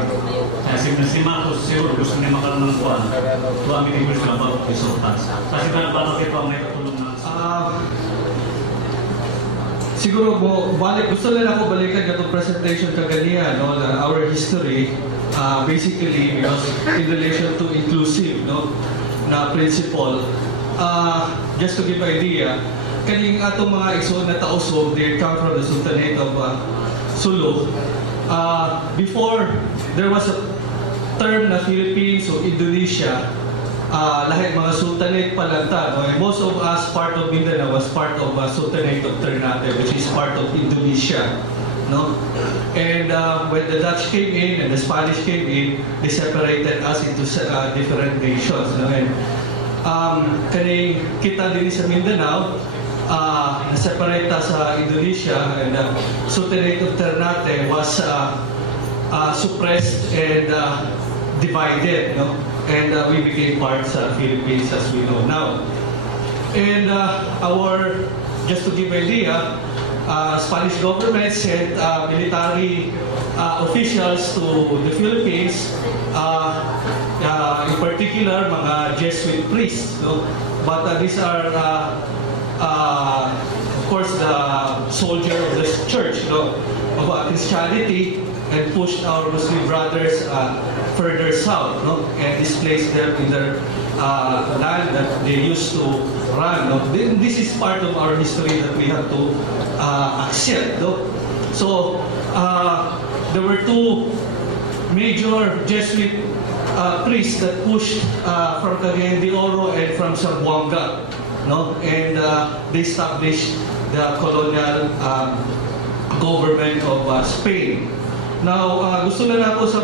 Kasi si Marcos, siguro gusto niya makaroon ng kuwan to aming question about the sultans. Kasi parang ito ang may katulong ng siguro gusto lang ako balikan itong presentation kagania, no, our history, basically because in relation to inclusive, no, na principle. Just to give idea, kaning atong mga igsoon na tausog, they come from the Sultanate of Sulu. Before, there was a term na Philippines o Indonesia. Lahat mga sultanate palanta. No? Most of us, part of Mindanao, was part of Sultanate of Ternate, which is part of Indonesia. No? And when the Dutch came in and the Spanish came in, they separated us into different nations. No? And kaning kita din sa Mindanao, na-separate sa Indonesia, and Sultanate of Ternate was suppressed and divided. No? And we became parts of Philippines as we know now. And just to give an idea, Spanish government sent military officials to the Philippines, in particular mga Jesuit priests. No? But these are, of course, the soldier of the church, no? Of Christianity, and pushed our Muslim brothers further south, no? And displaced them in their land that they used to run. No? This is part of our history that we have to accept. No? So there were two major Jesuit priests that pushed from Cagayan de Oro and from Zamboanga. no? And they established the colonial government of Spain. Now, gusto lang ako sa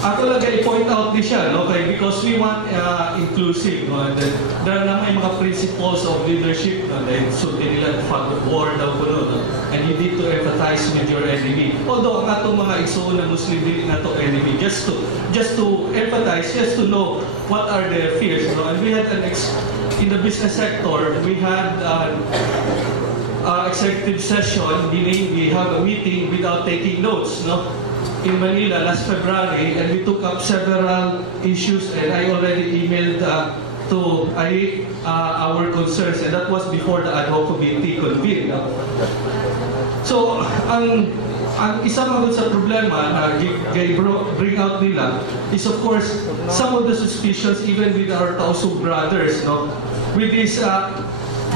ako lang i-point out din siya, no? Okay, because we want inclusive, no? And then, there na may mga principles of leadership, no? Like, so nila fog of war daw ko, no? And you need to empathize with your enemy. Although ang atong mga igsoon na Muslim dili na to enemy, just to empathize, just to know what are their fears, no? And we had in the business sector, we had executive session, meaning we have a meeting without taking notes, no? In Manila last February, and we took up several issues, and I already emailed to our concerns, and that was before the ad hoc committee convened. So, ang isa mga sa problema na bring out nila is, of course, some of the suspicions even with our Tausug brothers, no, with this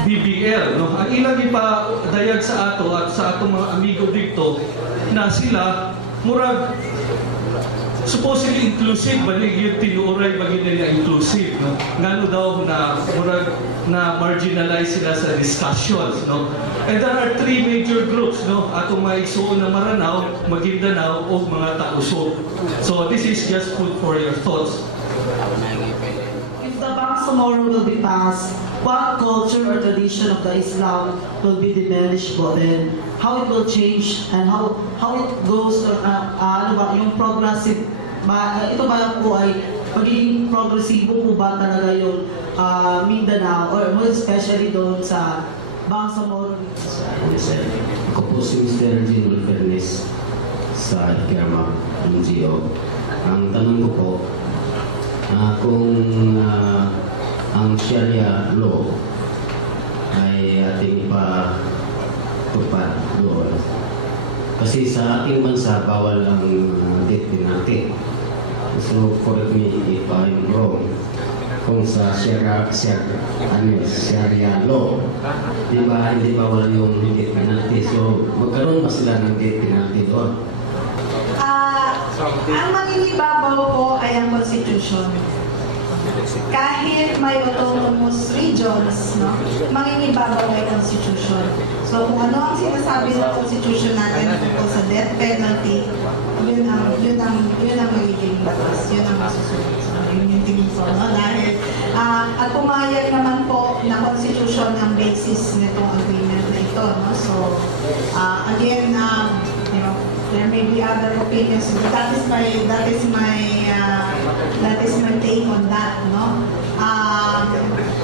BBL, no, ang ilang ipadayag sa ato at sa atong mga amigo dito na sila murag supposedly inclusive, balik yung tinuray bagay nila inclusive, no? Ngano daw na murag na marginalize sila sa discussions, no? And there are three major groups, no? Atong mga igsoon na Maranao, Maguindanao, o mga Tausug. So this is just food for your thoughts. If the Bangsamoro will be passed, what culture or tradition of the Islam will be diminished po, then how it will change and how it goes, ano ba, yung progressive, ito ba po ay magiging progresibo po ba talaga yung Mindanao, or more especially doon sa Bangsamoro? Ako po si Mr. General Fernes sa Ikerma, NGO. Ang tanong ko po, kung ang Sharia law ay ating ipatupad doon. Kasi sa ating bansa, bawal ang death penalty. So, correct me if I'm wrong. Kung sa Sharia law, di ba, hindi bawal yung death penalty. So, magkaroon ba sila ng death penalty doon? Ang maninibabaw po ay ang Constitution. Kahit may autonomous regions, no, mangingibabaw ay Constitution. So kung ano ang sinasabi ng Constitution natin tungkol sa death penalty, yun ang magiging batas, yun ang masusunod. So yun yung tingin ko, no? Dahil at pumayag naman po na Constitution ang basis nitong agreement na ito, no? So again, you know, there may be other opinions, but that is my take on that, no?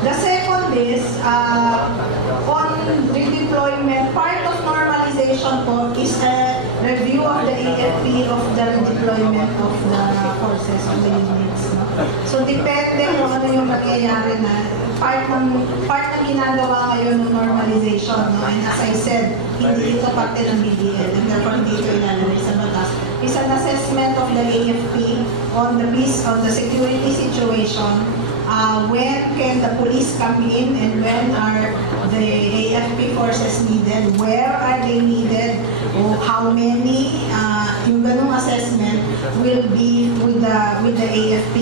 The second is on redeployment. Part of normalization po is a review of the AFP of the redeployment of the forces of the units, no? So depende kung ano yung mangyayari na part ng ginagawa ngayon ng normalization, no? And as I said, hindi ito parte ng BDL, and therefore hindi ito ilalagay sa batas. Is an assessment of the AFP on the security situation. When can the police come in, and when are the AFP forces needed? Where are they needed? O how many? Yung ganung assessment will be with the AFP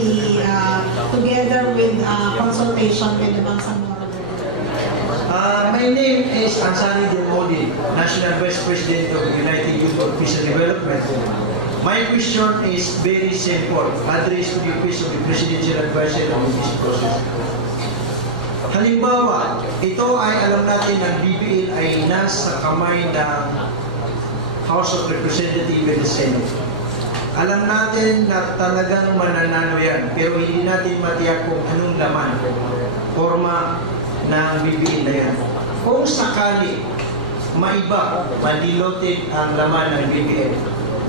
together with consultation with the Bangsamoro. My name is Ansari Delmodi, National Vice President of United Youth for Peace and Development. My question is very simple, addressed to the Office of the Presidential Advisor on Peace Process. Halimbawa, ito ay alam natin ng BBL ay nasa kamay ng House of Representatives and Senate. Alam natin na talagang mananalo yan, pero hindi natin matiyak kung anong laman, forma ng BBL na yan. Kung sakali maiba, madilutin ang laman ng BBL,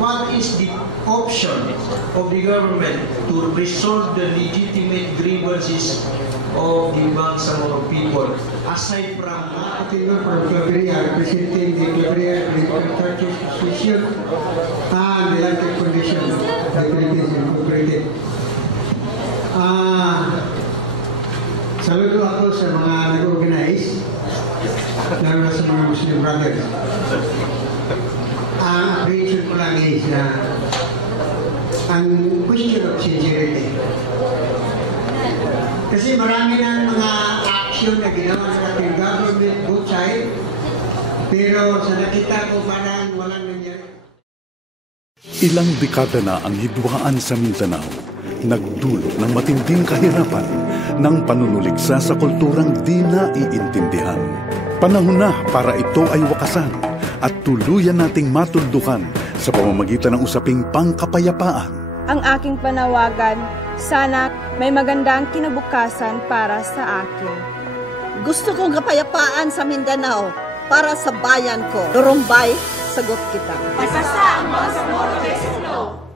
what is the option of the government to resolve the legitimate grievances of the Bangsamoro people, aside from representing the Claveria Church Association and the Land Condition of the Philippines Incorporated. Saludo ako sa mga nag-organize, lalo na sa mga Muslim brothers. Ang apprehension ko lang is ang question of sincerity. Kasi marami na mga aksyon na ginawa ng ating government, both side, pero sa nakita ko parang walang nangyari. Ilang dekada na ang hidwaan sa Mindanao, nagdulot ng matinding kahirapan ng panunuligsa sa kulturang di naiintindihan. Panahon na para ito ay wakasan at tuluyan nating matuldukan sa pamamagitan ng usaping pangkapayapaan. Ang aking panawagan, sana may magandang kinabukasan para sa akin. Gusto kong kapayapaan sa Mindanao para sa bayan ko. Durumbay, sagot kita. Ipasa ang Bangsamoro Versus Law.